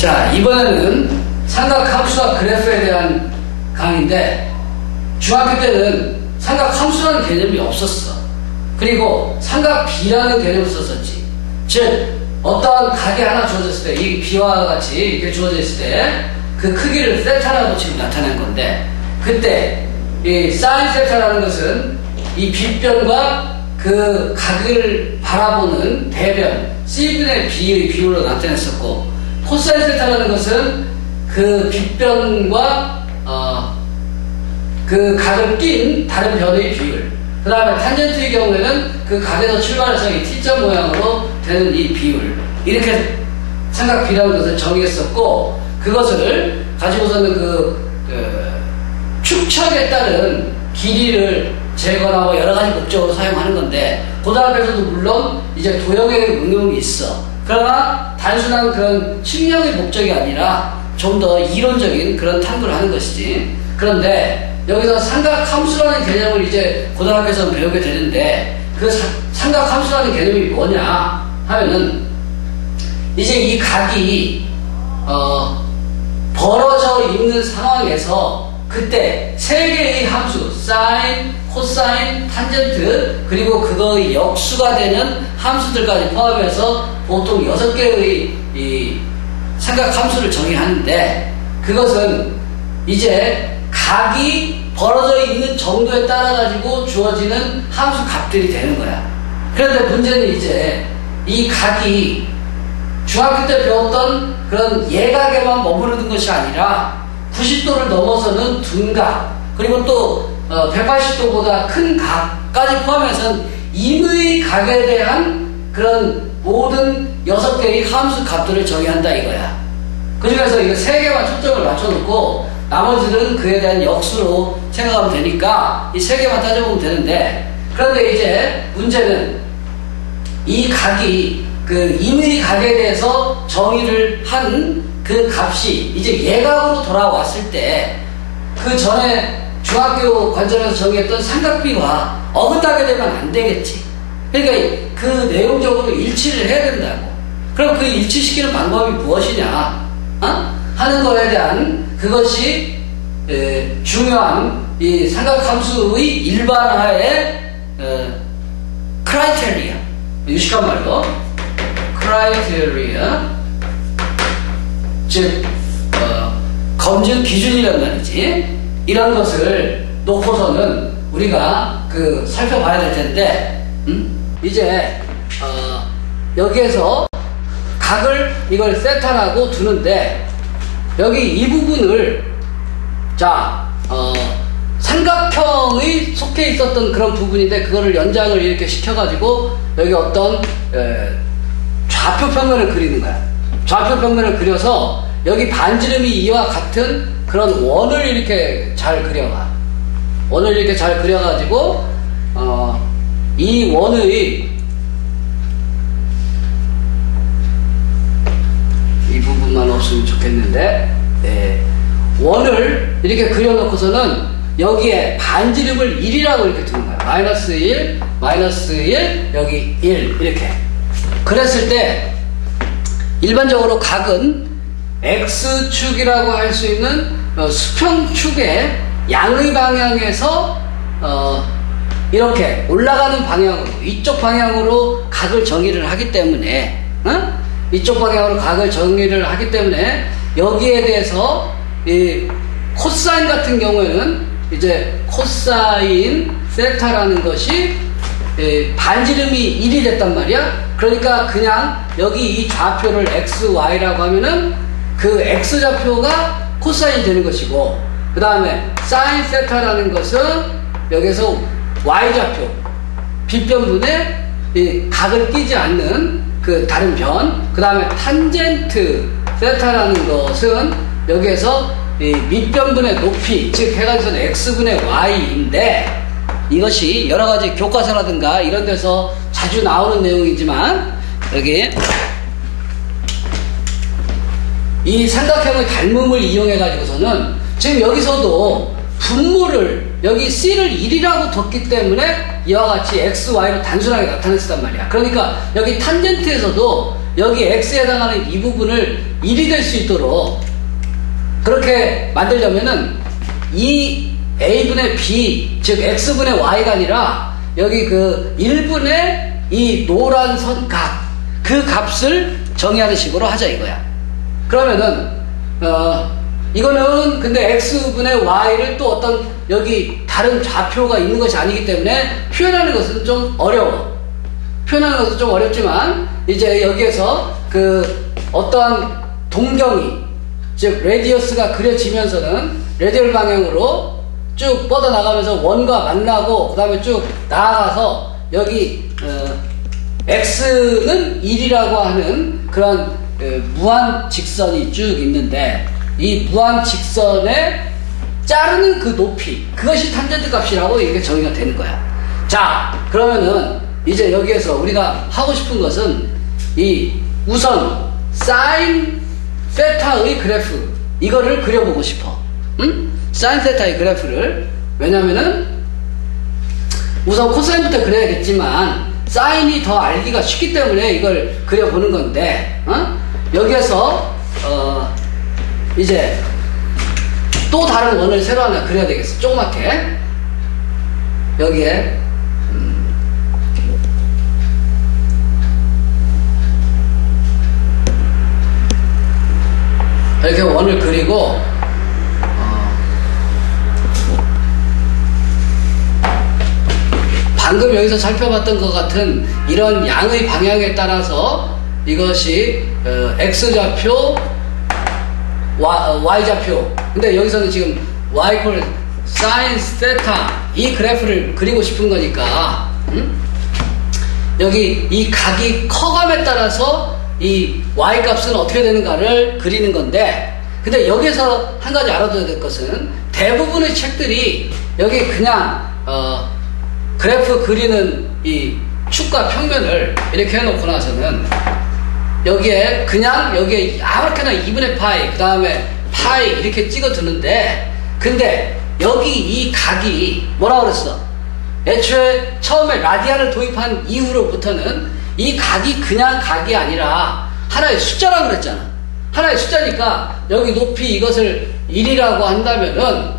자, 이번에는 삼각함수와 그래프에 대한 강의인데, 중학교 때는 삼각함수라는 개념이 없었어. 그리고 삼각비라는 개념을 썼었지. 즉, 어떠한 각이 하나 주어졌을 때, 이 비와 같이 이렇게 주어져 있을 때, 그 크기를 세타라고 지금 나타낸 건데, 그때 이 사인 세타라는 것은 이 빗변과 그 각을 바라보는 대변, C분의 B의 비율로 나타냈었고, 코사인 세타라는 것은 그 빗변과 그 각을 낀 다른 변의 비율, 그 다음에 탄젠트의 경우에는 그 각에서 출발해서 이 T자 모양으로 되는 이 비율, 이렇게 삼각비라는 것을 정의했었고, 그것을 가지고서는 축척에 따른 길이를 재거나 여러 가지 목적으로 사용하는 건데, 고등학교에서도 물론 이제 도형의 응용이 있어. 그러나 단순한 그런 측량의 목적이 아니라 좀 더 이론적인 그런 탐구를 하는 것이지. 그런데 여기서 삼각함수라는 개념을 이제 고등학교에서 배우게 되는데, 그 삼각함수라는 개념이 뭐냐 하면은, 이제 이 각이 벌어져 있는 상황에서 그때 세 개의 함수, 사인, 코사인, 탄젠트, 그리고 그거의 역수가 되는 함수들까지 포함해서 보통 6개의 이 삼각함수를 정의하는데, 그것은 이제 각이 벌어져 있는 정도에 따라 가지고 주어지는 함수 값들이 되는 거야. 그런데 문제는 이제 이 각이 중학교 때 배웠던 그런 예각에만 머무르는 것이 아니라 90도를 넘어서는 둔각, 그리고 또 180도보다 큰 각까지 포함해서는 임의 각에 대한 그런 모든 6개의 함수 값들을 정의한다 이거야. 그 중에서 이거 3개만 초점을 맞춰놓고 나머지는 그에 대한 역수로 생각하면 되니까 이 3개만 따져보면 되는데, 그런데 이제 문제는 이 각이 그 임의 각에 대해서 정의를 한 그 값이 이제 예각으로 돌아왔을 때, 그 전에 중학교 관점에서 정의했던 삼각비와 어긋나게 되면 안 되겠지. 그러니까 그 내용적으로 일치를 해야 된다고. 그럼 그 일치시키는 방법이 무엇이냐 하는 거에 대한 그것이 중요한 이 삼각함수의 일반화의 크라이테리아, 유식한 말로 크라이테리아, 즉 검증 기준이란 말이지. 이런 것을 놓고서는 우리가 살펴봐야 될 텐데, 이제 여기에서 각을 이걸 세타라고 두는데, 여기 이 부분을 삼각형의 속해 있었던 그런 부분인데, 그거를 연장을 이렇게 시켜가지고 여기 어떤 좌표 평면을 그리는 거야. 좌표 평면을 그려서 여기 반지름이 이와 같은 그런 원을 이렇게 잘 그려가. 원을 이렇게 잘 그려가지고 이 원의 이 부분만 없으면 좋겠는데, 원을 이렇게 그려놓고서는 여기에 반지름을 1이라고 이렇게 두는 거야. 마이너스 1, 마이너스 1, 여기 1 이렇게. 그랬을 때 일반적으로 각은 X축이라고 할 수 있는 수평축의 양의 방향에서 이렇게 올라가는 방향으로, 이쪽 방향으로 각을 정의를 하기 때문에, 이쪽 방향으로 각을 정의를 하기 때문에 여기에 대해서 이 코사인 같은 경우에는 이제 코사인 세타라는 것이 반지름이 1이 됐단 말이야. 그러니까 그냥 여기 이 좌표를 x, y라고 하면은 그 x좌표가 코사인이 되는 것이고, 그 다음에 사인 세타라는 것은 여기서 y좌표, 빗변분에 이 각을 끼지 않는 그 다른 변, 그 다음에 탄젠트 세타라는 것은 여기에서 이 밑변분의 높이, 즉 해가지고 x분의 y인데, 이것이 여러가지 교과서라든가 이런 데서 자주 나오는 내용이지만, 여기 이 삼각형의 닮음을 이용해 가지고서는 지금 여기서도 분모를 여기 C를 1이라고 뒀기 때문에 이와 같이 X, Y로 단순하게 나타냈단 말이야. 그러니까 여기 탄젠트에서도 여기 x에 해당하는 이 부분을 1이 될 수 있도록 그렇게 만들려면은 이 a분의 b, 즉 x분의 y가 아니라 여기 그 1분의 이 노란 선 각, 그 값을 정의하는 식으로 하자 이거야. 그러면은 이거는 근데 x분의 y를 또 어떤 여기 다른 좌표가 있는 것이 아니기 때문에 표현하는 것은 좀 어려워. 표현하는 것은 좀 어렵지만 이제 여기에서 그 어떠한 동경이, 즉 레디어스가 그려지면서는 레디얼 방향으로 쭉 뻗어나가면서 원과 만나고 그 다음에 쭉 나아가서 여기 x는 1이라고 하는 그런 무한 직선이 쭉 있는데 이 무한 직선에 자르는 그 높이, 그것이 탄젠트 값이라고 이렇게 정의가 되는 거야. 자, 그러면은 이제 여기에서 우리가 하고 싶은 것은 이 우선 사인 세타의 그래프, 이거를 그려보고 싶어. 응? 사인 세타의 그래프를. 왜냐면은 우선 코사인부터 그려야겠지만 사인이 더 알기가 쉽기 때문에 이걸 그려보는 건데, 여기에서 이제 또 다른 원을 새로 하나 그려야 되겠어. 조그맣게 여기에 이렇게 원을 그리고 방금 여기서 살펴봤던 것 같은 이런 양의 방향에 따라서 이것이 x좌표, y좌표, 근데 여기서는 지금 y equal sin theta 이 그래프를 그리고 싶은 거니까 여기 이 각이 커감에 따라서 이 y 값은 어떻게 되는가를 그리는 건데, 근데 여기서 한 가지 알아둬야 될 것은 대부분의 책들이 여기 그냥 그래프 그리는 이 축과 평면을 이렇게 해놓고 나서는 여기에 그냥 여기에 아무렇게나 2분의 파이 그 다음에 파이 이렇게 찍어 두는데, 근데 여기 이 각이 뭐라 그랬어? 애초에 처음에 라디안을 도입한 이후로부터는 이 각이 그냥 각이 아니라 하나의 숫자라고 그랬잖아. 하나의 숫자니까 여기 높이 이것을 1이라고 한다면은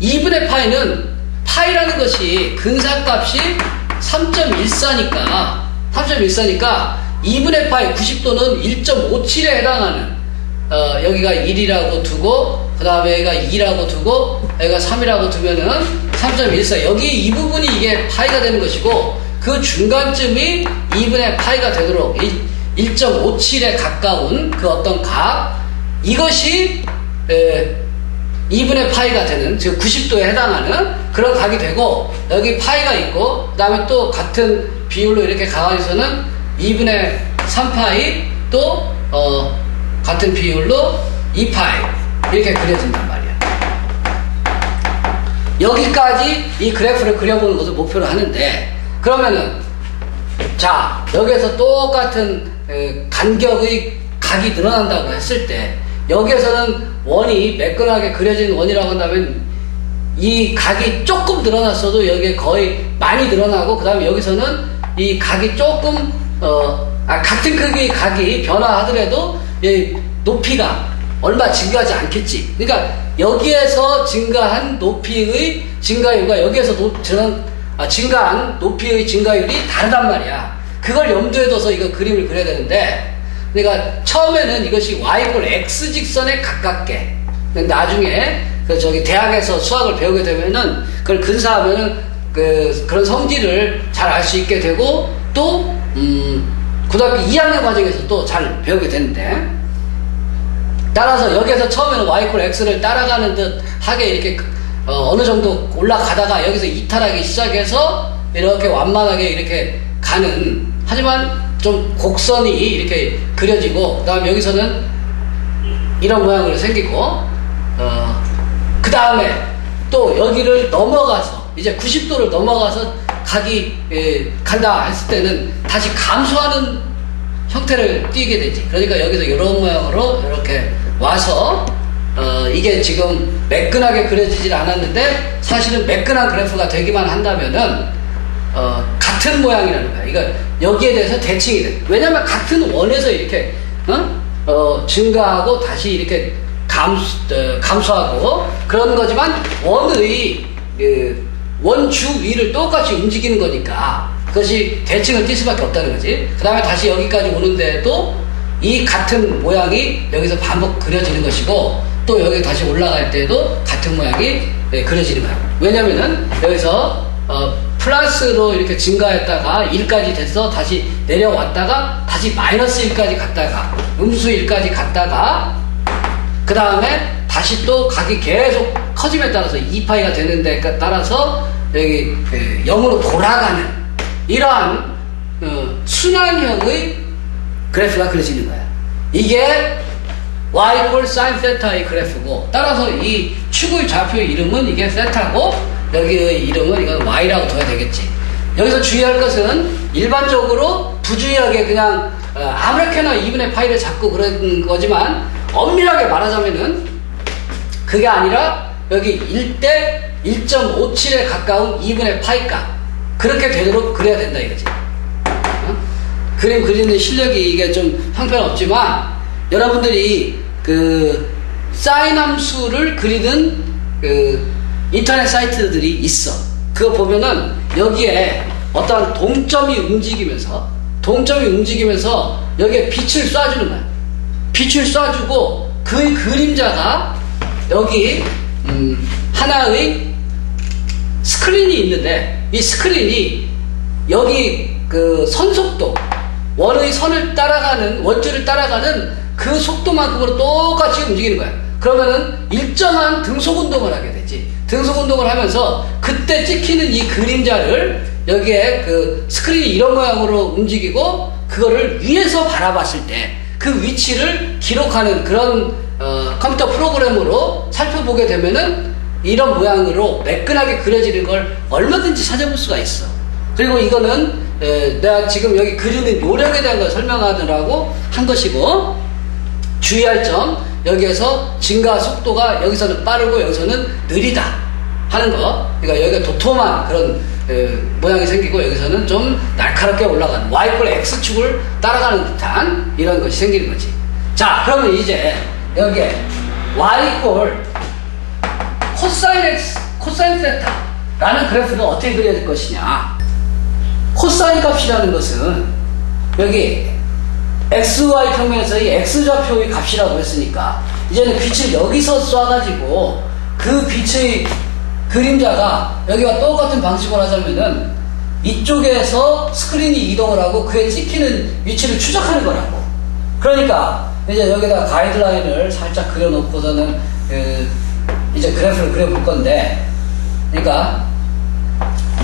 2분의 파이는 파이라는 것이 근사값이 3.14니까 2분의 파이 90도는 1.57에 해당하는 여기가 1이라고 두고 그 다음에 여기가 2라고 두고 여기가 3이라고 두면은 3.14, 여기 이 부분이 이게 파이가 되는 것이고 그 중간쯤이 2분의 파이가 되도록 1.57에 가까운 그 어떤 각, 이것이 2분의 파이가 되는, 즉 90도에 해당하는 그런 각이 되고, 여기 파이가 있고 그 다음에 또 같은 비율로 이렇게 가까이서는 2분의 3파이 또 같은 비율로 2파이 이렇게 그려진단 말이야. 여기까지 이 그래프를 그려보는 것을 목표로 하는데, 그러면은 자 여기에서 똑같은 간격의 각이 늘어난다고 했을 때 여기에서는 원이 매끈하게 그려진 원이라고 한다면 이 각이 조금 늘어났어도 여기에 거의 많이 늘어나고, 그 다음에 여기서는 이 각이 조금 같은 크기의 각이 변화하더라도 이 높이가 얼마 증가하지 않겠지. 그러니까 여기에서 증가한 높이의 증가율과 여기에서 증가한 높이의 증가율이 다르단 말이야. 그걸 염두에 둬서 이거 그림을 그려야 되는데, 그러니까 처음에는 이것이 y equal x 직선에 가깝게, 나중에 대학에서 수학을 배우게 되면은 그걸 근사하면은 그런 성질을 잘 알 수 있게 되고, 또 고등학교 2학년 과정에서 또 잘 배우게 되는데, 따라서 여기에서 처음에는 y equal x를 따라가는 듯 하게 이렇게 어느 정도 올라가다가 여기서 이탈하기 시작해서 이렇게 완만하게 이렇게 가는, 하지만 좀 곡선이 이렇게 그려지고, 그 다음에 여기서는 이런 모양으로 생기고, 그 다음에 또 여기를 넘어가서 이제 90도를 넘어가서 각이 간다 했을 때는 다시 감소하는 형태를 띠게 되지. 그러니까 여기서 이런 모양으로 이렇게 와서 이게 지금 매끈하게 그려지질 않았는데 사실은 매끈한 그래프가 되기만 한다면은 같은 모양이라는 거야. 이거 여기에 대해서 대칭이 돼. 왜냐면 같은 원에서 이렇게 증가하고 다시 이렇게 감소하고 그런 거지만 원의 원주 위를 똑같이 움직이는 거니까 그것이 대칭을 띌 수밖에 없다는 거지. 그 다음에 다시 여기까지 오는데도 이 같은 모양이 여기서 반복 그려지는 것이고 또 여기 다시 올라갈 때도 같은 모양이 그려지는 거야. 왜냐면은 여기서 플러스로 이렇게 증가했다가 1까지 돼서 다시 내려왔다가 다시 마이너스 1까지 갔다가 음수 1까지 갔다가 그 다음에 다시 또 각이 계속 커짐에 따라서 2파이가 되는 데 따라서 여기 0으로 돌아가는 이러한 순환형의 그래프가 그려지는 거야. 이게 y 꼴 sin 세타의 그래프고 따라서 이 축의 좌표의 이름은 이게 세타고 여기의 이름은 이건 y라고 둬야 되겠지. 여기서 주의할 것은 일반적으로 부주의하게 그냥 아무렇게나 2분의 파이를 잡고 그런 거지만 엄밀하게 말하자면은 그게 아니라 여기 1대 1.57에 가까운 2분의 파이 값 그렇게 되도록 그려야 된다 이거지. 그림 그리는 실력이 이게 좀 형편없지만 여러분들이 그 사인 함수를 그리는 그 인터넷 사이트들이 있어. 그거 보면은 여기에 어떤 동점이 움직이면서 여기에 빛을 쏴주는 거야. 빛을 쏴주고 그 그림자가 여기 하나의 스크린이 있는데 이 스크린이 여기 그 선속도 원의 선을 따라가는 원줄을 따라가는 그 속도만큼으로 똑같이 움직이는 거야. 그러면은 일정한 등속 운동을 하게 되지. 등속 운동을 하면서 그때 찍히는 이 그림자를 여기에 그 스크린이 이런 모양으로 움직이고 그거를 위에서 바라봤을 때 그 위치를 기록하는 그런 컴퓨터 프로그램으로 살펴보게 되면은 이런 모양으로 매끈하게 그려지는 걸 얼마든지 찾아볼 수가 있어. 그리고 이거는 내가 지금 여기 그리는 요령에 대한 걸 설명하느라고 한 것이고 주의할 점 여기에서 증가 속도가 여기서는 빠르고 여기서는 느리다 하는 거. 그러니까 여기가 도톰한 그런 모양이 생기고 여기서는 좀 날카롭게 올라가는 y꼴 x축을 따라가는 듯한 이런 것이 생기는 거지. 자, 그러면 이제 여기에 y꼴 코사인 x 코사인 세타라는 그래프는 어떻게 그려야 될 것이냐. 코사인 값이라는 것은 여기 xy 평면에서의 x좌표의 값이라고 했으니까 이제는 빛을 여기서 쏴가지고 그 빛의 그림자가 여기와 똑같은 방식으로 하자면은 이쪽에서 스크린이 이동을 하고 그에 찍히는 위치를 추적하는 거라고. 그러니까 이제 여기다 가이드라인을 살짝 그려놓고서는 이제 그래프를 그려볼 건데, 그러니까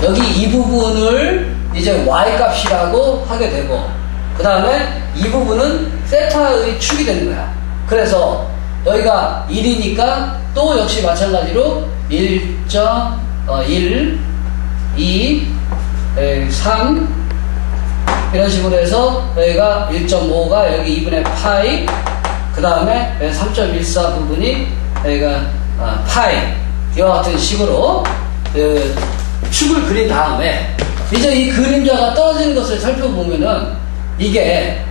여기 이 부분을 이제 y 값이라고 하게 되고 그 다음에 이 부분은 세타의 축이 되는 거야. 그래서 여기가 1이니까 또 역시 마찬가지로 1.1, 2, 3 이런 식으로 해서 여기가 1.5가 여기 2분의 파이, 그 다음에 3.14 부분이 여기가 파이, 이와 같은 식으로 축을 그린 다음에 이제 이 그림자가 떨어지는 것을 살펴보면은 이게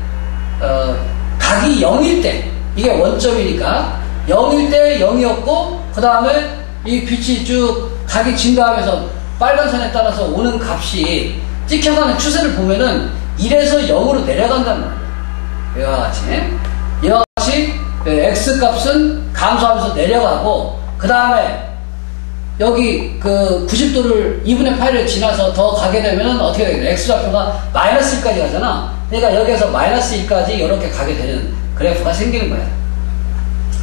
각이 0일 때, 이게 원점이니까 0일 때 0이었고 그 다음에 이 빛이 쭉 각이 증가하면서 빨간 선에 따라서 오는 값이 찍혀가는 추세를 보면은 1에서 0으로 내려간단 말이에요. 이와 같이 X값은 감소하면서 내려가고 그 다음에 여기 그 90도를 2분의 8을 지나서 더 가게 되면은 어떻게 되겠냐. X좌표가 마이너스 1까지 가잖아. 그러니까 여기에서 마이너스 1까지 이렇게 가게 되는 그래프가 생기는 거야.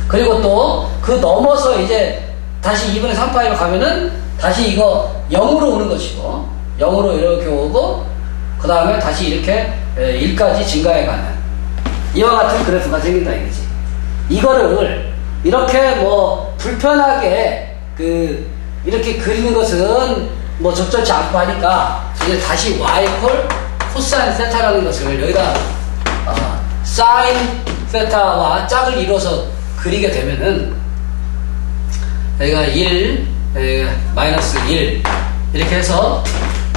그리고 또 그 넘어서 이제 다시 2분의 3파이로 가면은 다시 이거 0으로 오는 것이고 0으로 이렇게 오고 그 다음에 다시 이렇게 1까지 증가해가는 이와 같은 그래프가 생긴다 이거지. 이거를 이렇게 뭐 불편하게 이렇게 그리는 것은 뭐 적절치 않고 하니까 이제 다시 y콜 코사인 세타라는 것을 여기다 사인 세타와 짝을 이뤄서 그리게 되면은 여기가 1, 마이너스 1 이렇게 해서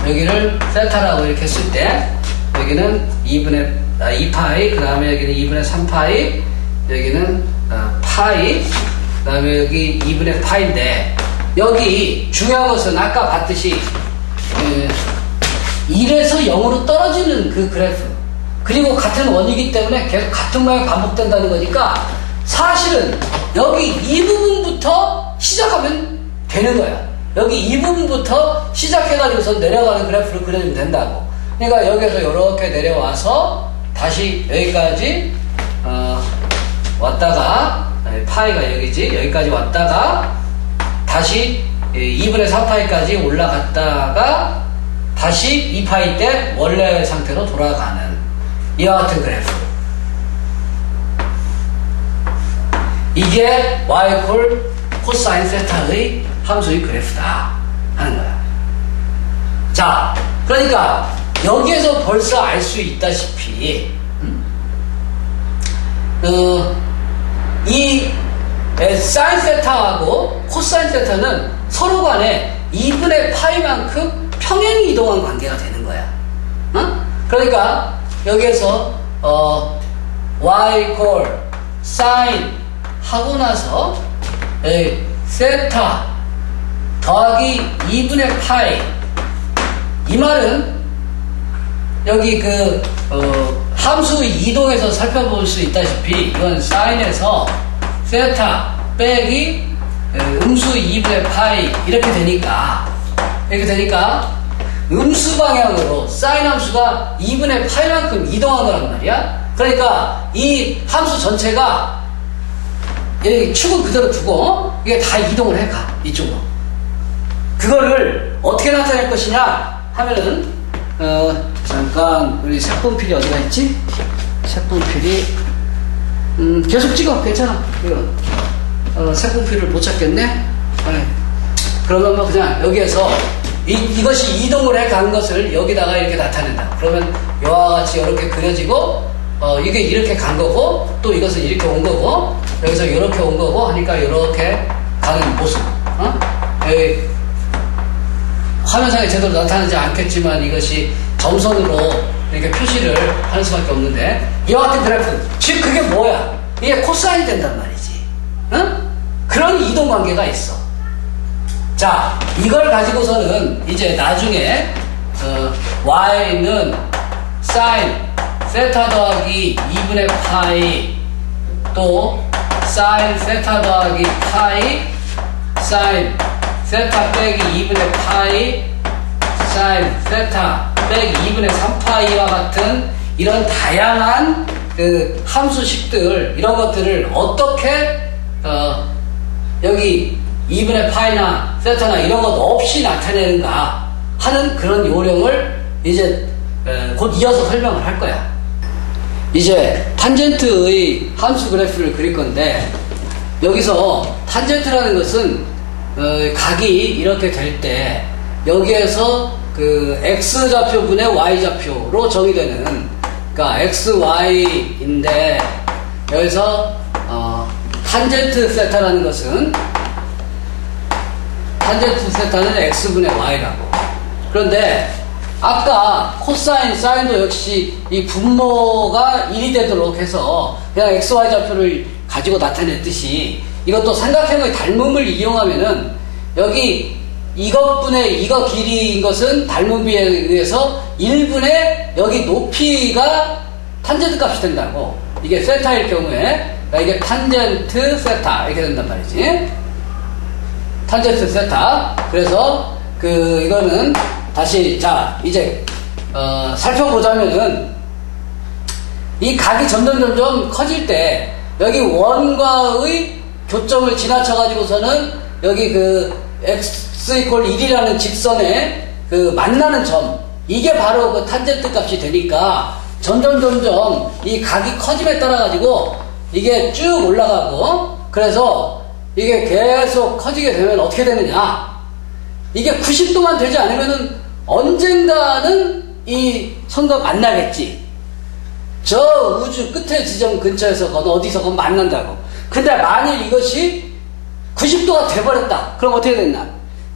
여기를 세타라고 이렇게 했을 때 여기는 2파이, 그 다음에 여기는 2분의 3파이, 여기는 파이, 그 다음에 여기 2분의 파인데, 여기 중요한 것은 아까 봤듯이 1에서 0으로 떨어지는 그 그래프, 그리고 같은 원이기 때문에 계속 같은 모양이 반복된다는 거니까 사실은 여기 이 부분부터 시작하면 되는 거야. 여기 이 부분부터 시작해가지고서 내려가는 그래프를 그려주면 된다고. 그러니까 여기서 이렇게 내려와서 다시 여기까지 왔다가, 파이가 여기지, 여기까지 왔다가 다시 2분의 4파이까지 올라갔다가 다시 2파이 때 원래 상태로 돌아가는 이와 같은 그래프. 이게 y 콜 코사인 세타의 함수의 그래프다 하는 거야. 자, 그러니까 여기에서 벌써 알 수 있다시피 이 사인 세타하고 코사인 세타는 서로 간에 2분의 파이만큼 평행 이동한 관계가 되는 거야. 그러니까 여기에서 y 콜 사인 하고 나서 세타 더하기 2분의 파이, 이 말은 여기 함수 이동에서 살펴볼 수 있다시피 이건 사인에서 세타 빼기 음수 2분의 파이 이렇게 되니까 음수 방향으로 사인 함수가 2분의 파이만큼 이동한 거란 말이야. 그러니까 이 함수 전체가 여기 축은 그대로 두고 이게 다 이동을 해가 이쪽으로. 그거를 어떻게 나타낼 것이냐 하면은 잠깐 우리 색분필이 어디가 있지? 색분필이 계속 찍어. 괜찮아. 이거 색분필을 못 찾겠네. 그러면 뭐 그냥 여기에서 이것이 이동을 해 간 것을 여기다가 이렇게 나타낸다. 그러면 이와 같이 이렇게 그려지고 이게 이렇게 간 거고 또 이것은 이렇게 온 거고 여기서 이렇게 온 거고 하니까 이렇게 가는 모습. 여기 화면상에 제대로 나타나지 않겠지만 이것이 점선으로 이렇게 표시를 하는 수밖에 없는데 이와 같은 그래프, 즉 그게 뭐야? 이게 코사인이 된단 말이지. 그런 이동 관계가 있어. 자, 이걸 가지고서는 이제 나중에 y는 사인 세타 더하기 2분의 파이 또 사인 세타 더하기 파이 사인 세타 빼기 2분의 파이 사인 세타 빼기 2분의 3파이와 같은 이런 다양한 그 함수식들, 이런 것들을 어떻게 여기 2분의 파이나 세타나 이런 것 없이 나타내는가 하는 그런 요령을 이제 곧 이어서 설명을 할 거야. 이제 탄젠트의 함수 그래프를 그릴 건데, 여기서 탄젠트라는 것은 각이 이렇게 될 때 여기에서 그 x 좌표분의 y 좌표로 정의되는, 그러니까 xy인데 여기서 탄젠트 세타라는 것은 탄젠트 세타는 x분의 y라고. 그런데 아까 코사인, 사인도 역시 이 분모가 1이 되도록 해서 그냥 xy 좌표를 가지고 나타냈듯이 이것도 삼각형의 닮음을 이용하면은 여기 이것분의 이거 길이인 것은 닮음비에 의해서 1분의 여기 높이가 탄젠트 값이 된다고. 이게 세타일 경우에 이게 탄젠트 세타 이렇게 된단 말이지. 탄젠트 세타. 그래서 이거는 다시 자 이제 살펴보자면은 이 각이 점점 커질 때 여기 원과의 교점을 지나쳐 가지고서는 여기 x 이퀄 1이라는 직선에 만나는 점, 이게 바로 그 탄젠트 값이 되니까 점점 이 각이 커짐에 따라 가지고 이게 쭉 올라가고, 그래서 이게 계속 커지게 되면 어떻게 되느냐, 이게 90도만 되지 않으면은 언젠가는 이 선과 만나겠지. 저 우주 끝의 지점 근처에서건 어디서건 만난다고. 근데 만일 이것이 90도가 돼버렸다. 그럼 어떻게 됐나?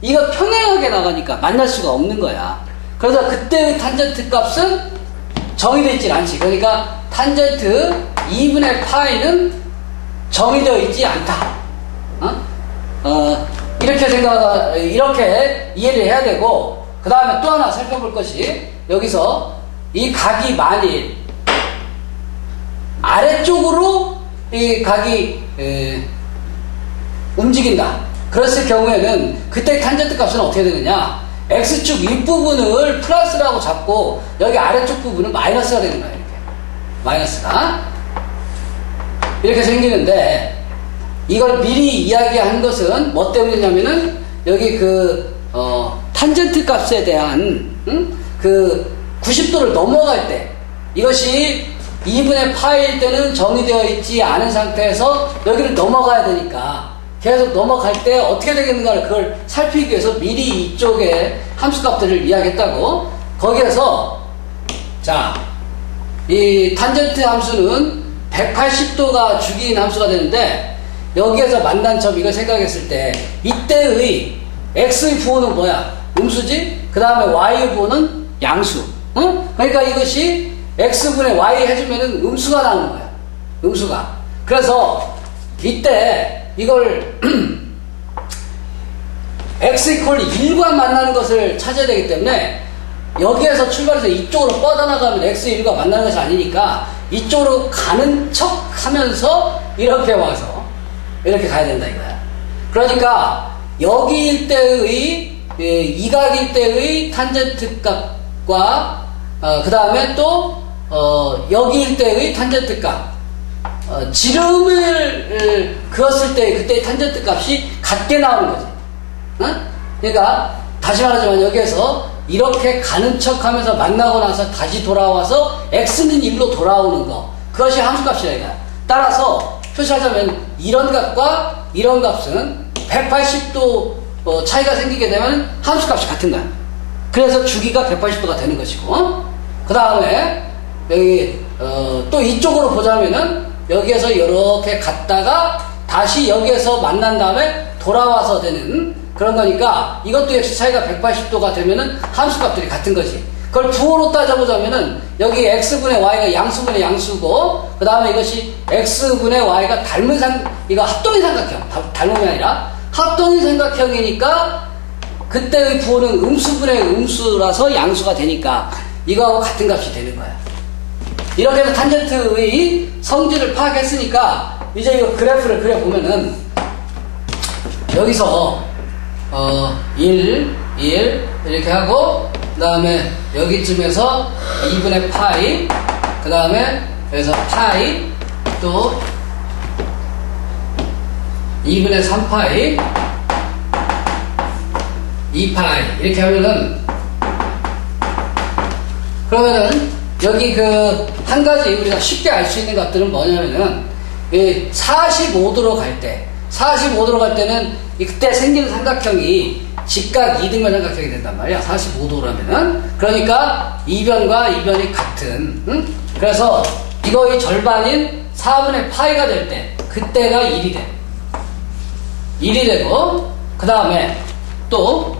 이거 평행하게 나가니까 만날 수가 없는 거야. 그래서 그때의 탄젠트 값은 정의되어 있진 않지. 그러니까 탄젠트 2분의 파이는 정의되어 있지 않다. 이렇게 이해를 해야 되고, 그 다음에 또 하나 살펴볼 것이, 여기서 이 각이 만일 아래쪽으로 이 각이 움직인다. 그랬을 경우에는 그때 탄젠트 값은 어떻게 되느냐? X축 윗부분을 플러스라고 잡고 여기 아래쪽 부분은 마이너스가 되는 거예요. 이렇게. 마이너스가. 이렇게 생기는데 이걸 미리 이야기한 것은 뭐 때문이냐면은 여기 탄젠트 값에 대한 그 90도를 넘어갈 때 이것이 2분의 파일 때는 정의되어 있지 않은 상태에서 여기를 넘어가야 되니까 계속 넘어갈 때 어떻게 되겠는가를 그걸 살피기 위해서 미리 이쪽에 함수값들을 이야기했다고. 거기에서 자, 이 탄젠트 함수는 180도가 주기인 함수가 되는데 여기에서 만난 점 이걸 생각했을 때 이때의 x의 부호는 뭐야? 음수지? 그 다음에 y의 부호는 양수. 그러니까 이것이 x분의 y 해주면은 음수가 나오는 거야. 음수가. 그래서 이때 이걸 x = 1과 만나는 것을 찾아야 되기 때문에 여기에서 출발해서 이쪽으로 뻗어나가면 x 1과 만나는 것이 아니니까 이쪽으로 가는 척 하면서 이렇게 와서 이렇게 가야 된다 이거야. 그러니까 여기일 때의 이각일 때의 탄젠트 값과 그 다음에 또 여기일 때의 탄젠트 값, 지름을 그었을 때 그때 탄젠트 값이 같게 나오는 거지. 그러니까 다시 말하자면 여기에서 이렇게 가는 척 하면서 만나고 나서 다시 돌아와서 x는 1로 돌아오는 거, 그것이 함수값이라 이거야. 따라서 표시하자면 이런 값과 이런 값은 180도 차이가 생기게 되면 함수값이 같은 거야. 그래서 주기가 180도가 되는 것이고, 그 다음에 여기 또 이쪽으로 보자면은 여기에서 이렇게 갔다가 다시 여기에서 만난 다음에 돌아와서 되는 그런 거니까 이것도 역시 차이가 180도가 되면은 함수값들이 같은 거지. 그걸 부호로 따져보자면은 여기 x분의 y가 양수분의 양수고, 그 다음에 이것이 x분의 y가 이거 합동인 삼각형, 닮음이 아니라 합동인 삼각형이니까 그때의 부호는 음수분의 음수라서 양수가 되니까 이거하고 같은 값이 되는 거야. 이렇게 해서 탄젠트의 성질을 파악했으니까 이제 이거 그래프를 그려보면은 여기서 1 이렇게 하고, 그 다음에 여기쯤에서 2분의 파이, 그 다음에 여기서 파이, 또 2분의 3파이, 2파이 이렇게 하면은, 그러면은 여기 한 가지 우리가 쉽게 알 수 있는 것들은 뭐냐면은 45도로 갈 때는 그때 생기는 삼각형이 직각 2등변 삼각형이 된단 말이야. 45도라면은. 그러니까 이변과 이변이 같은. 그래서 이거의 절반인 4분의 파이가 될 때 그때가 1이 돼. 1이 되고, 그 다음에 또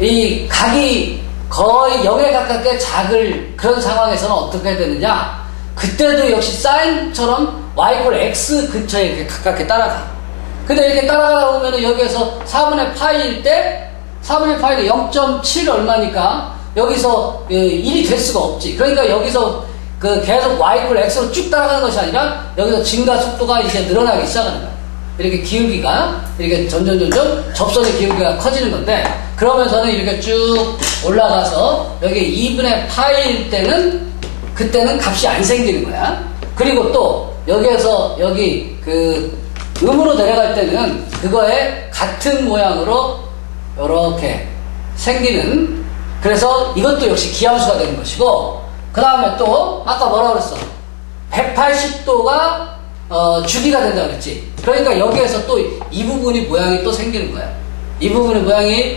이 각이 거의 0에 가깝게 작을 그런 상황에서는 어떻게 되느냐? 그때도 역시 사인처럼 y = x 근처에 이렇게 가깝게 따라가. 근데 이렇게 따라가다 보면은 여기에서 4분의 파이일 때 4분의 파이는 0.7 얼마니까 여기서 1이 될 수가 없지. 그러니까 여기서 계속 y = x로 쭉 따라가는 것이 아니라 여기서 증가 속도가 이제 늘어나기 시작하는 거야. 이렇게 기울기가 이렇게 점점 접선의 기울기가 커지는 건데, 그러면서는 이렇게 쭉 올라가서 여기 2분의 파이일 때는 그때는 값이 안 생기는 거야. 그리고 또 여기에서 여기 음으로 내려갈 때는 그거에 같은 모양으로 이렇게 생기는, 그래서 이것도 역시 기함수가 되는 것이고, 그 다음에 또 아까 뭐라 그랬어? 180도가 주기가 된다고 그랬지. 그러니까 여기에서 또 이 부분이 모양이 또 생기는 거야. 이 부분의 모양이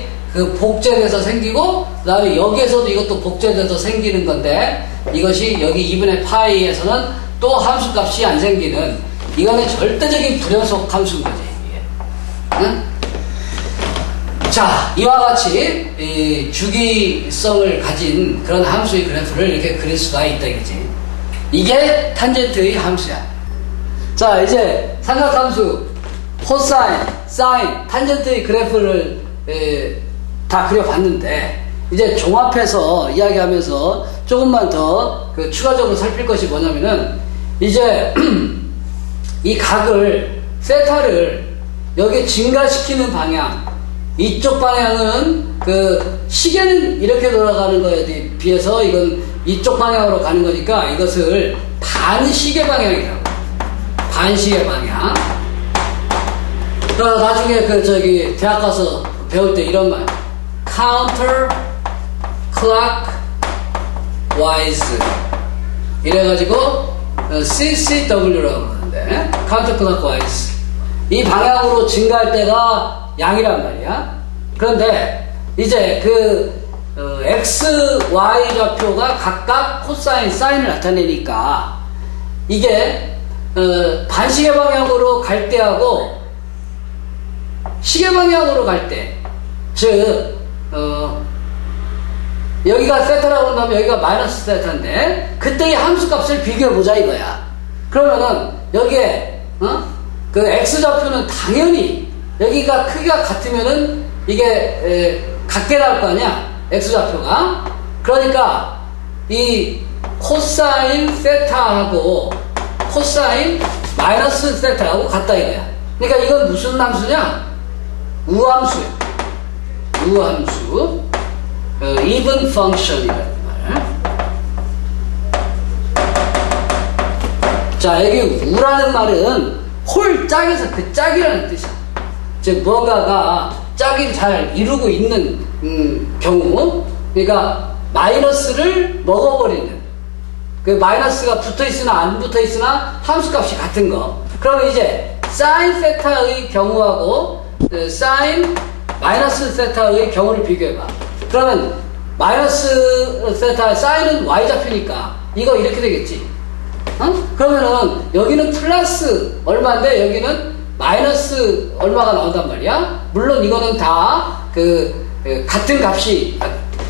복제돼서 생기고, 그 다음에 여기에서도 이것도 복제돼서 생기는 건데, 이것이 여기 2분의 파이에서는 또 함수값이 안 생기는, 이거는 절대적인 불연속 함수인 거지, 이게. 응? 자, 이와 같이 이 주기성을 가진 그런 함수의 그래프를 이렇게 그릴 수가 있다 이거지. 이게 탄젠트의 함수야. 자, 이제 삼각함수 코사인, 사인, 탄젠트의 그래프를 다 그려봤는데 이제 종합해서 이야기하면서 조금만 더 그 추가적으로 살필 것이 뭐냐면은 이제 이 각을 세타를 여기 증가시키는 방향, 이쪽 방향은 그 시계는 이렇게 돌아가는 거에 비해서 이건 이쪽 방향으로 가는 거니까 이것을 반시계 방향이라고. 반시계 방향. 나중에 그 저기 대학 가서 배울 때 이런 말, counter clockwise 이래가지고 CCW라고 그러는데 counter clockwise 이 방향으로 증가할 때가 양이란 말이야. 그런데 이제 그 x, y 좌표가 각각 코사인, 사인을 나타내니까 이게 반시계 방향으로 갈 때하고 시계 방향으로 갈 때, 즉 여기가 세타라고 한다면 여기가 마이너스 세타인데 그때의 함수값을 비교해보자 이거야. 그러면은 여기에 그 x좌표는 당연히 여기가 크기가 같으면은 이게 같게 나올 거 아니야, x좌표가. 그러니까 이 코사인 세타하고 코사인 마이너스 세타하고 같다 이거야. 그러니까 이건 무슨 함수냐? 우함수야. 우함수. even function이라는 말. 자, 여기 우라는 말은 홀 짝에서 그 짝이라는 뜻이야. 즉 뭔가가 짝이 잘 이루고 있는 경우, 그러니까 마이너스를 먹어버리는, 그 마이너스가 붙어있으나 안 붙어있으나 함수값이 같은 거. 그러면 이제 사인 세타의 경우하고 사인 마이너스 세타의 경우를 비교해봐. 그러면 마이너스 세타 사인은 y좌표니까 이거 이렇게 되겠지. 그러면은 여기는 플러스 얼마인데 여기는 마이너스 얼마가 나온단 말이야. 물론 이거는 다 같은 값이,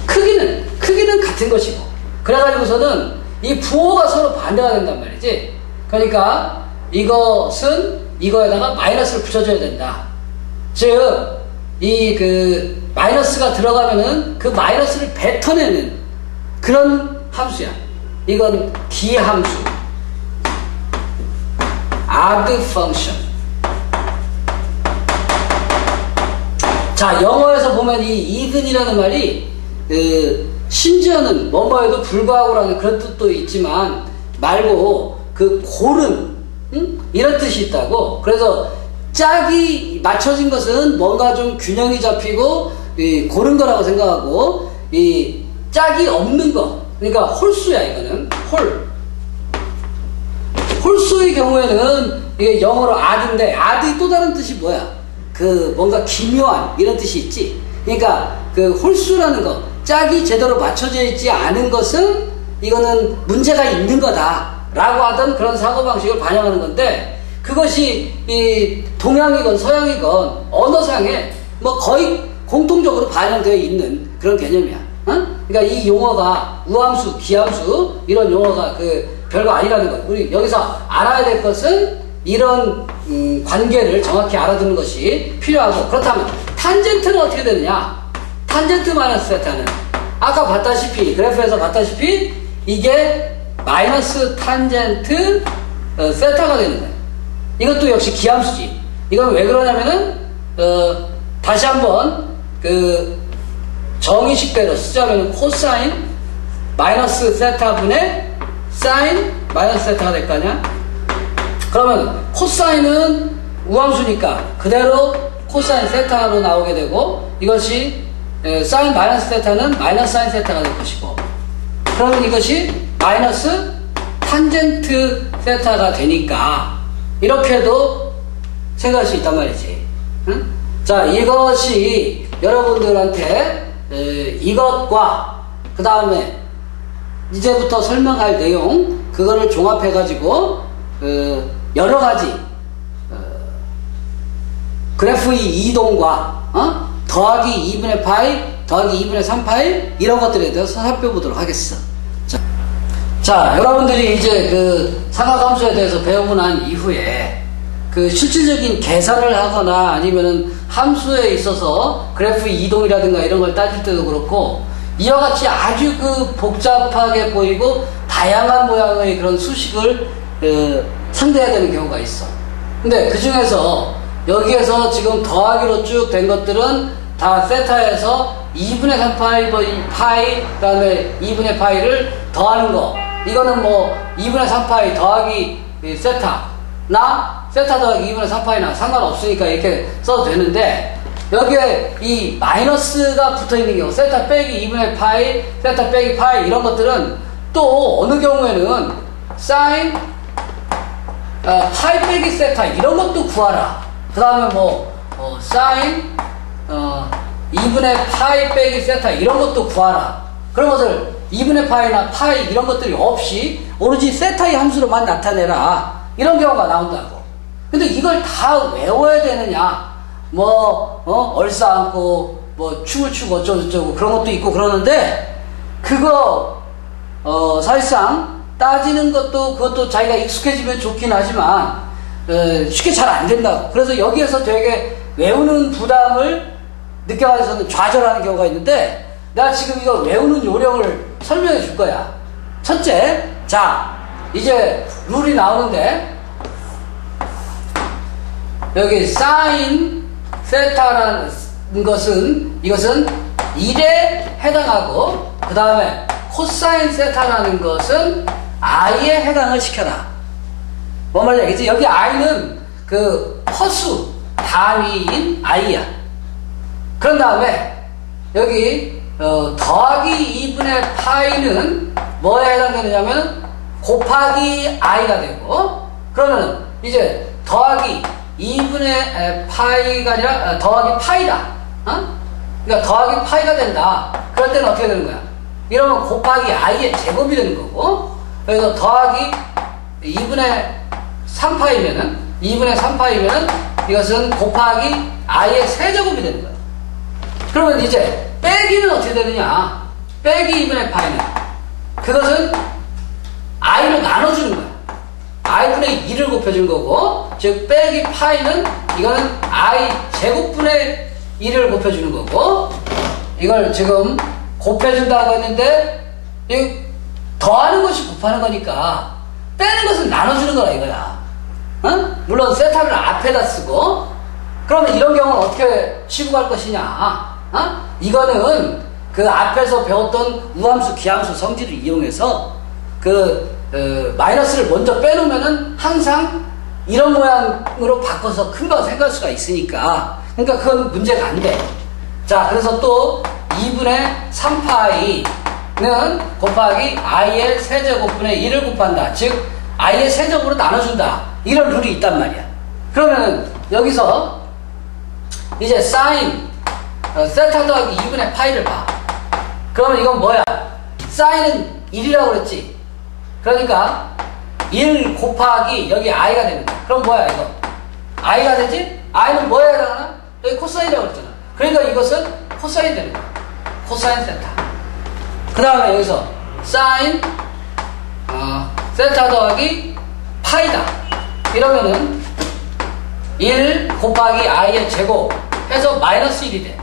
크기는 같은 것이고, 그래가지고서는 이 부호가 서로 반대가 된단 말이지. 그러니까 이것은 이거에다가 마이너스를 붙여줘야 된다. 즉 이 마이너스가 들어가면은 그 마이너스를 뱉어내는 그런 함수야. 이건 기함수, odd function. 자, 영어에서 보면 이 even이라는 말이 심지어는 뭐뭐에도 불구하고라는 그런 뜻도 있지만 말고 고른, 이런 뜻이 있다고. 그래서 짝이 맞춰진 것은 뭔가 좀 균형이 잡히고 고른 거라고 생각하고, 이 짝이 없는 거, 그러니까 홀수야. 이거는 홀수의 경우에는 이게 영어로 odd인데, odd의 또 다른 뜻이 뭐야? 뭔가 기묘한 이런 뜻이 있지. 그러니까 홀수라는 거, 짝이 제대로 맞춰져 있지 않은 것은 이거는 문제가 있는 거다 라고 하던 그런 사고방식을 반영하는 건데, 그것이 이 동양이건 서양이건 언어상에 뭐 거의 공통적으로 반영되어 있는 그런 개념이야. 그러니까 이 용어가 우함수, 기함수 이런 용어가 별거 아니라는 거야. 우리 여기서 알아야 될 것은 이런 관계를 정확히 알아두는 것이 필요하고, 그렇다면 탄젠트는 어떻게 되느냐? 탄젠트 마이너스 세타는 아까 봤다시피, 그래프에서 봤다시피 이게 마이너스 탄젠트 세타가 되는 거야. 이것도 역시 기함수지. 이건 왜 그러냐면은 다시 한번 정의식대로 쓰자면 코사인 마이너스 세타분의 사인 마이너스 세타가 될 거 아니야? 그러면 코사인은 우함수니까 그대로 코사인 세타로 나오게 되고, 이것이 사인 마이너스 세타는 마이너스 사인 세타가 될 것이고, 그러면 이것이 마이너스 탄젠트 세타가 되니까 이렇게도 생각할 수 있단 말이지. 응? 자, 이것이 여러분들한테 이것과 그 다음에 이제부터 설명할 내용, 그거를 종합해가지고 여러가지 그래프의 이동과 더 더하기 2분의 파이 더하기 2분의 3파이 이런 것들에 대해서 살펴보도록 하겠어. 자, 여러분들이 이제 그 삼각함수에 대해서 배우고 난 이후에 그 실질적인 계산을 하거나 아니면은 함수에 있어서 그래프 이동이라든가 이런 걸 따질 때도 그렇고 이와 같이 아주 그 복잡하게 보이고 다양한 모양의 그런 수식을 상대해야 되는 경우가 있어. 근데 그 중에서 여기에서 지금 더하기로 쭉 된 것들은 다 세타에서 2분의 3파이 그 다음에 2분의 파이를 더하는 거, 이거는 뭐 2분의 3파이 더하기 세타나 세타 더하기 2분의 3파이나 상관없으니까 이렇게 써도 되는데, 여기에 이 마이너스가 붙어있는 경우, 세타 빼기 2분의 파이, 세타 빼기 파이 이런 것들은 또 어느 경우에는 사인 파이 빼기 세타 이런 것도 구하라. 그 다음에 뭐 사인 2분의 파이 빼기 세타 이런 것도 구하라. 그런 것을 2분의 파이나 파이 이런 것들이 없이 오로지 세타의 함수로만 나타내라. 이런 경우가 나온다고. 근데 이걸 다 외워야 되느냐? 뭐 얼싸안고 뭐 춤을 추고 어쩌고저쩌고 그런 것도 있고 그러는데, 그거 사실상 따지는 것도 그것도 자기가 익숙해지면 좋긴 하지만 쉽게 잘 안 된다고. 그래서 여기에서 되게 외우는 부담을 느껴가지고서는 좌절하는 경우가 있는데, 내가 지금 이거 외우는 요령을 설명해 줄 거야. 첫째, 자 이제 룰이 나오는데, 여기 사인 세타라는 것은 이것은 1에 해당하고, 그 다음에 코사인 세타라는 것은 i에 해당을 시켜라. 뭔 말이야? 이제 여기 i는 그 허수 단위인 i야. 그런 다음에 여기 더하기 2분의 파이는 뭐에 해당되느냐면 곱하기 i가 되고, 그러면 이제 더하기 2분의 파이가 아니라 더하기 파이다. 그러니까 더하기 파이가 된다. 그럴 때는 어떻게 되는 거야? 이러면 곱하기 i의 제곱이 되는 거고, 그래서 더하기 2분의 3파이면은 이것은 곱하기 i의 세제곱이 되는 거야. 그러면 이제 빼기는 어떻게 되느냐? 빼기 2분의 파이는 그것은 i로 나눠주는 거야. i분의 2를 곱해주는 거고, 즉 빼기 파이는 이거는 i 제곱분의 2를 곱해주는 거고, 이걸 지금 곱해준다고 했는데 이 더하는 것이 곱하는 거니까 빼는 것은 나눠주는 거라 이거야. 물론 세타를 앞에다 쓰고. 그러면 이런 경우는 어떻게 취급할 것이냐? 이거는 그 앞에서 배웠던 우함수, 기함수 성질을 이용해서 마이너스를 먼저 빼놓으면은 항상 이런 모양으로 바꿔서 큰 거 생각할 수가 있으니까, 그러니까 그건 문제가 안 돼. 자, 그래서 또 2분의 3파이는 곱하기 i의 세제곱분의 1을 곱한다. 즉 i의 세제곱으로 나눠준다. 이런 룰이 있단 말이야. 그러면 여기서 이제 사인 세타 더하기 2분의 파이를 봐. 그러면 이건 뭐야? 사인은 1이라고 그랬지. 그러니까 1 곱하기 여기 i가 되는 거야. 그럼 뭐야 이거? i가 되지? i는 뭐에 해당하나? 여기 코사인이라고 그랬잖아. 그러니까 이것은 코사인 되는 거야. 코사인 세타. 그 다음에 여기서 사인 세타 더하기 파이다. 이러면은 1 곱하기 i의 제곱 해서 마이너스 1이 돼.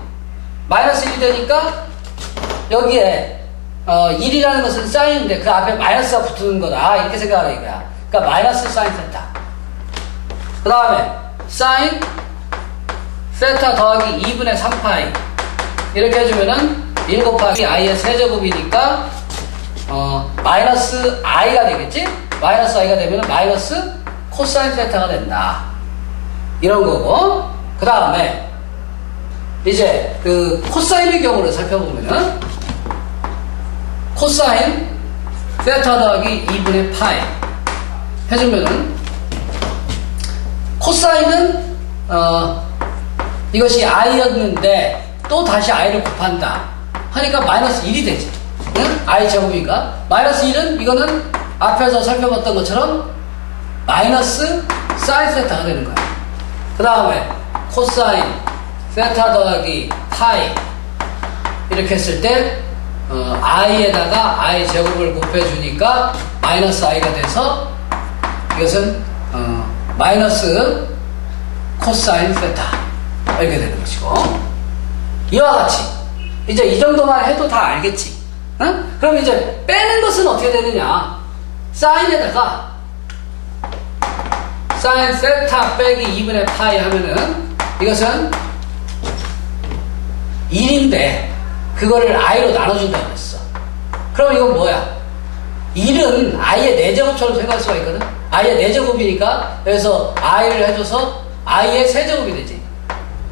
마이너스 1이 되니까 여기에 1이라는 것은 사인인데 그 앞에 마이너스가 붙는 거다. 이렇게 생각하라 이거야. 그러니까 마이너스 사인 세타. 그 다음에 사인 세타 더하기 2분의 3파이 이렇게 해주면은 1 곱하기 i의 세제곱이니까 마이너스 i가 되겠지? 마이너스 i가 되면은 마이너스 코사인 세타가 된다. 이런 거고, 그 다음에 이제 그 코사인의 경우를 살펴보면은 코사인 세타 더하기 2분의 파이 해주면은 코사인은 이것이 i였는데 또 다시 i를 곱한다 하니까 마이너스 1이 되지. 응? i 제곱이니까 마이너스 1은 이거는 앞에서 살펴봤던 것처럼 마이너스 사인 세타가 되는 거야. 그 다음에 코사인 세타 더하기 파이 이렇게 했을 때 i에다가 i 제곱을 곱해주니까 마이너스 i가 돼서 이것은 마이너스 코사인 세타 이렇게 되는 것이고, 이와 같이 이제 이 정도만 해도 다 알겠지. 응? 그럼 이제 빼는 것은 어떻게 되느냐? 사인에다가 사인 세타 빼기 2분의 파이 하면은 이것은 1인데 그거를 i로 나눠준다고 했어. 그럼 이건 뭐야? 1은 i의 4제곱처럼 생각할 수가 있거든. i의 4제곱이니까 여기서 i를 해줘서 i의 세제곱이 되지.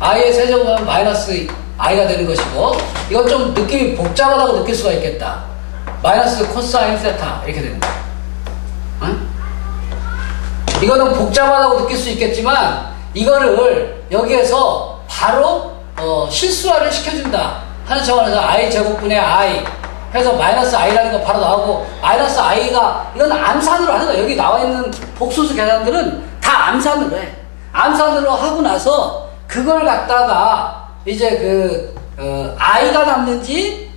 i의 세제곱하면 마이너스 i가 되는 것이고, 이건 좀 느낌이 복잡하다고 느낄 수가 있겠다. 마이너스 코사인 세타 이렇게 되는 거야. 응? 이거는 복잡하다고 느낄 수 있겠지만 이거를 여기에서 바로 실수화를 시켜준다 하는 차원에서 i 제곱분의 i 해서 마이너스 i라는 거 바로 나오고, 마이너스 i가 이건 암산으로 하는 거야. 여기 나와 있는 복소수 계산들은 다 암산으로 해. 암산으로 하고 나서 그걸 갖다가 이제 i가 남는지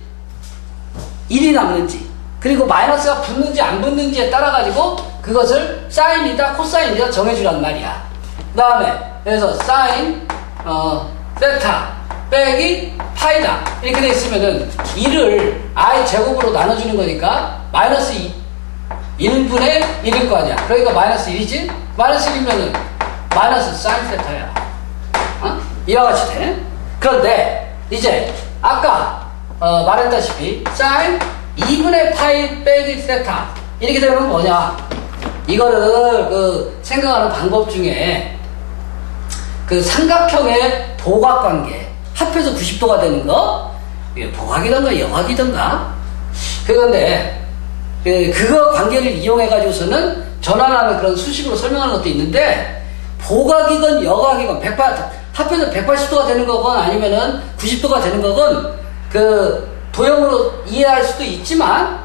1이 남는지 그리고 마이너스가 붙는지 안 붙는지에 따라 가지고 그것을 사인이다 코사인이다 정해주란 말이야. 그 다음에 그래서 사인 세타 빼기 파이다 이렇게 돼 있으면은 1을 i 제곱으로 나눠주는 거니까 마이너스 1분의 1일 거 아니야. 그러니까 마이너스 1이지. 마이너스 1이면은 마이너스 사인 세타야. 이와 같이 돼. 그런데 이제 아까 말했다시피 사인 2분의 파이 빼기 세타 이렇게 되면 뭐냐, 이거를 생각하는 방법 중에 삼각형의 보각관계 합해서 90도가 되는 거, 이게 보각이던가 역학이던가 그건데, 그거 관계를 이용해 가지고서는 전환하는 그런 수식으로 설명하는 것도 있는데, 보각이건 역학이건 합해서 180도가 되는 거건 아니면은 90도가 되는 거건 도형으로 이해할 수도 있지만,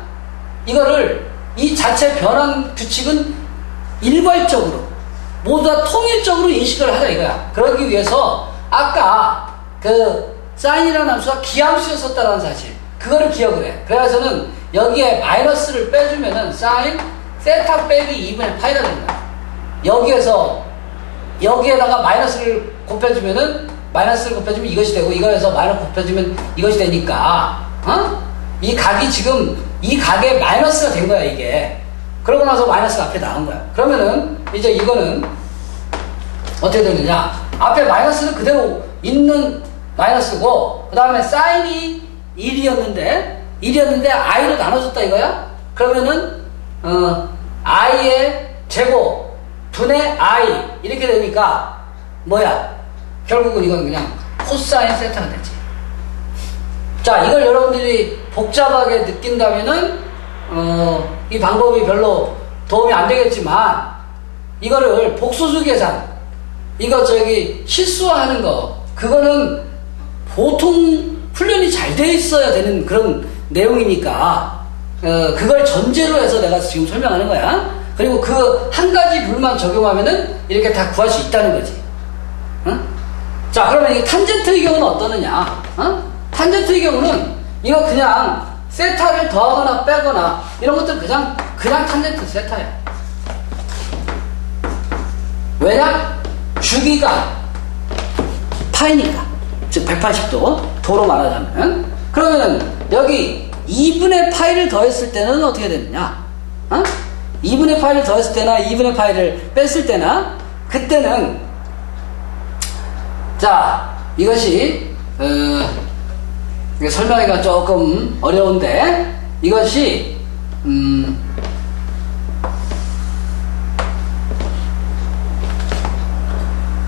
이거를 이 자체 변환 규칙은 일괄적으로 모두 다 통일적으로 인식을 하자 이거야. 그러기 위해서 아까 사인이라는 함수가 기함수였었다는 사실, 그거를 기억을 해. 그래서는 여기에 마이너스를 빼주면은 사인 세타 빼기 2분의 파이가 되는 거야. 여기에다가 마이너스를 곱해주면은 이것이 되고, 이거에서 마이너스 곱해주면 이것이 되니까, 이 각이 지금 이 각에 마이너스가 된 거야 이게. 그러고 나서 마이너스가 앞에 나온 거야. 그러면은 이제 이거는 어떻게 되느냐, 앞에 마이너스는 그대로 있는 마이너스고, 그 다음에 사인이 1이었는데 i로 나눠줬다 이거야. 그러면은 i의 제곱 분의 i 이렇게 되니까 뭐야, 결국은 이건 그냥 코사인 세타가 되지. 자, 이걸 여러분들이 복잡하게 느낀다면은 이 방법이 별로 도움이 안 되겠지만, 이거를 복소수 계산, 이거 실수화하는 거, 그거는 보통 훈련이 잘 돼 있어야 되는 그런 내용이니까 그걸 전제로 해서 내가 지금 설명하는 거야. 그리고 그 한 가지 룰만 적용하면은 이렇게 다 구할 수 있다는 거지. 자, 그러면 이 탄젠트의 경우는 어떠느냐? 탄젠트의 경우는 이거 그냥 세타를 더하거나 빼거나 이런 것들 그냥 탄젠트 세타야. 왜냐? 주기가 파이니까. 즉 180도 도로 말하자면. 그러면 여기 2분의 파이를 더했을 때는 어떻게 되느냐? 2분의 파이를 더했을 때나 2분의 파이를 뺐을 때나, 그때는 자, 이것이 설명하기가 조금 어려운데, 이것이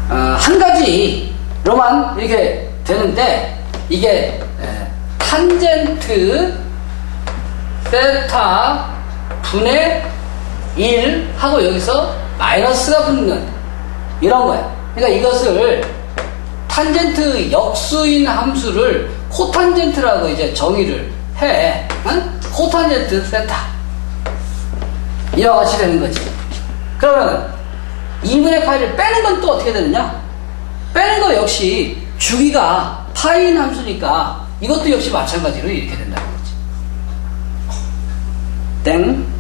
한 가지로만 이렇게 되는데, 이게 탄젠트 세타 분의 1 하고 여기서 마이너스가 붙는 이런 거야. 그러니까 이것을 탄젠트 역수인 함수를 코탄젠트라고 이제 정의를 해. 코탄젠트 세타. 이와 같이 되는 거지. 그러면 2분의 파이를 빼는 건 또 어떻게 되느냐? 빼는 거 역시 주기가 파인 함수니까 이것도 역시 마찬가지로 이렇게 된다는 거지. 땡.